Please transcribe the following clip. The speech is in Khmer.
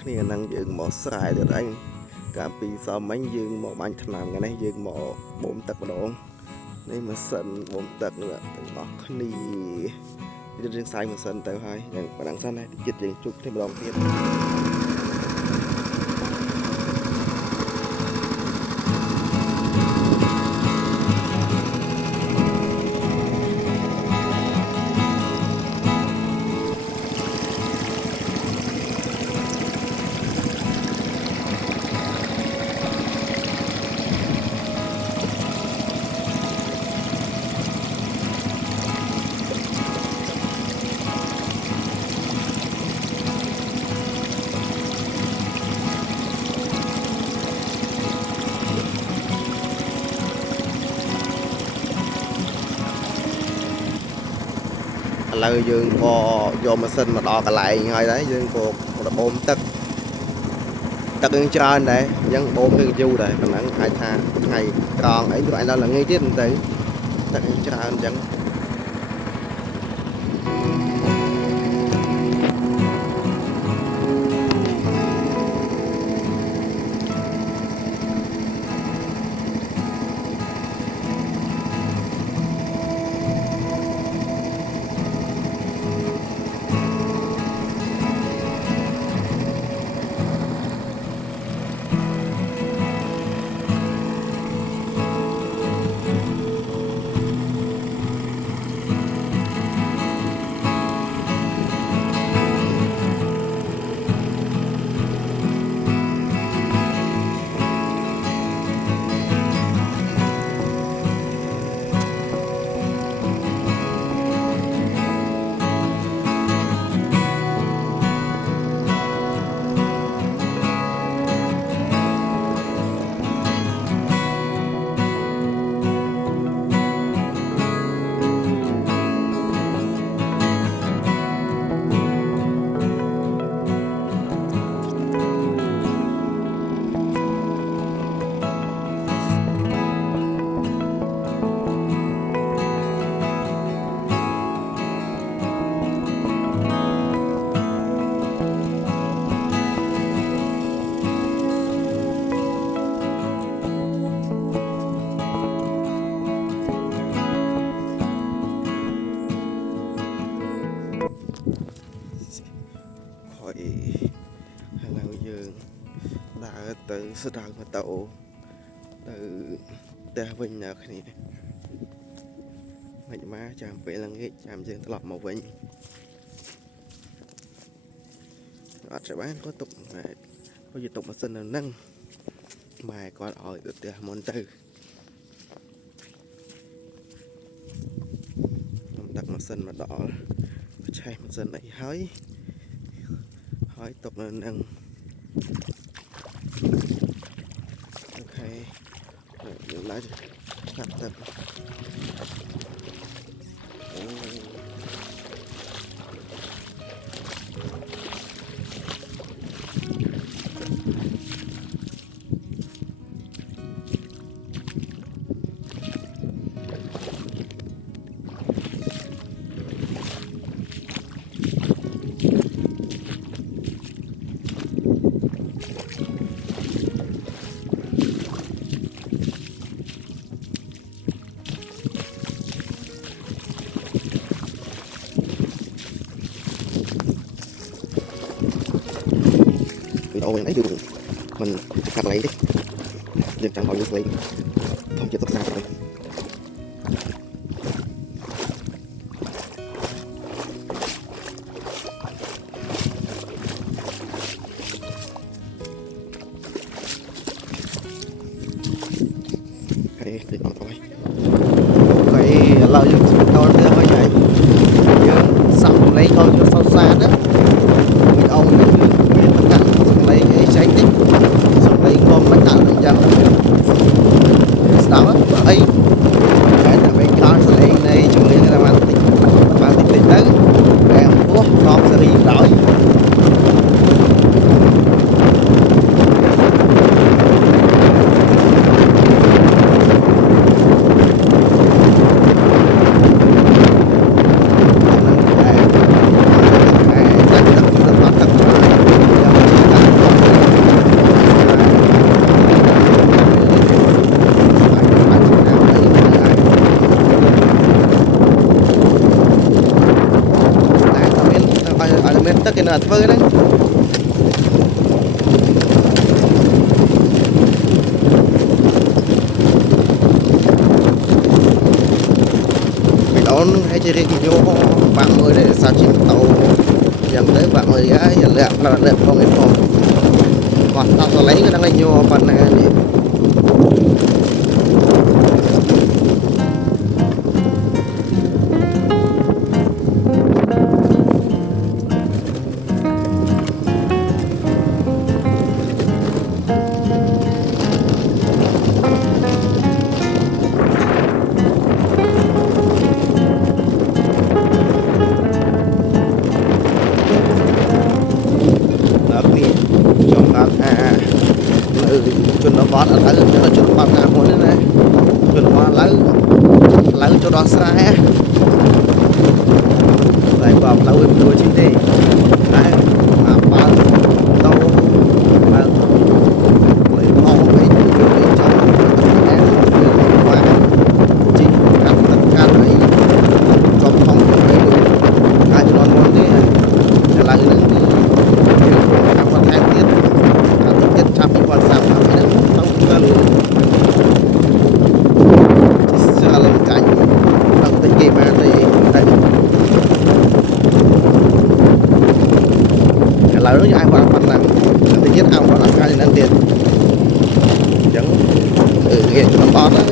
គ្នានឹងយើងមកស្រែទៅអីកាលពីសមមិញយើងមកបាញ់ថ្នាំថ្ងៃនេះយើងមកបូមទឹកម្ដងនេះម៉ាស៊ីនបូមទឹកទាំងអស់គ្នាយើងសាយម៉ាស៊ីនទៅហើយយ៉ាងប៉ណ្ណឹងសិនណាចិត្តយើងជួបគ្នាម្ដងទៀតឥឡូវយើងក៏យកម៉ាស៊ីនមកដល់កន្លែងហើយដែរយើងក៏បូមទឹកយើងច្រើនដែរអញ្ចឹងបូមយើងយូរដែរប៉ុណ្ណឹងអាចថាថ្ងៃត្រង់អីព្រោះឯដល់ល្ងាចទៀតទៅទឹកយើងច្រើនអញ្ចឹងទៅស្ដៅម៉ូតូទៅផ្ទះវិញអ្នកគ្នាមិនមកចាំពេលល្ងាចចាំយើងត្រឡប់មកវិញអត់ច្បាស់គាត់ទុកម៉ែគាត់យកទុកម៉ាស៊ីននៅហ្នឹងម៉ែគាត់ឲ្យទៅផ្ទះមុនទៅខ្ញុំដាក់ម៉ាស៊ីនមកដល់ឆេះម៉ាស៊ីនអីហើយទុកនៅហ្នឹងអូខេយើងឡើងកាត់ទឹកអូយ៉ាងនេះគឺមិនកាត់ឡៃទេយើងចាំឲ្យយើងស្លេងធំជាទឹកសាបទៅហើយទៅអត់ទៅហើយអូខេឥឡូវយើងដល់ទៅហើយយើងសាក់លេងដល់ទៅសោសាណាវីដេអូនេះមានប្រកាសសំឡេងអីចេញតិចសំឡេងក៏មិនដាក់អញ្ចឹងស្ដាប់អីតែតែវិញក្រោយសំឡេងនៃជំនាញតែបានតិចទៅតែអំពោះដល់សេរីដោយ là phơi đấy đó hay chơi cái vô bạn mới để sao chim tàu dần tới bạn mới á giờ lẹ không cái phòng còn tao sẽ lấy cái đang lấy vô phần này để chuẩn nó bọt ở lấy nó chuẩn bọt nào muốn này chuẩn bọt lấy cho đó sai á lại bọt lấy em đuôi chính đi đấy mà bao đâu mà lấy mong mấy cái cho em qua chính tất cả đấy trong phòng đấy ai cho nó muốn đi lại những cái không có thay tiết tiết chăm đi quan sát lại nó ai quan phần là tự nhiên ông có làm cái gì tiền chẳng ghét nó bót đó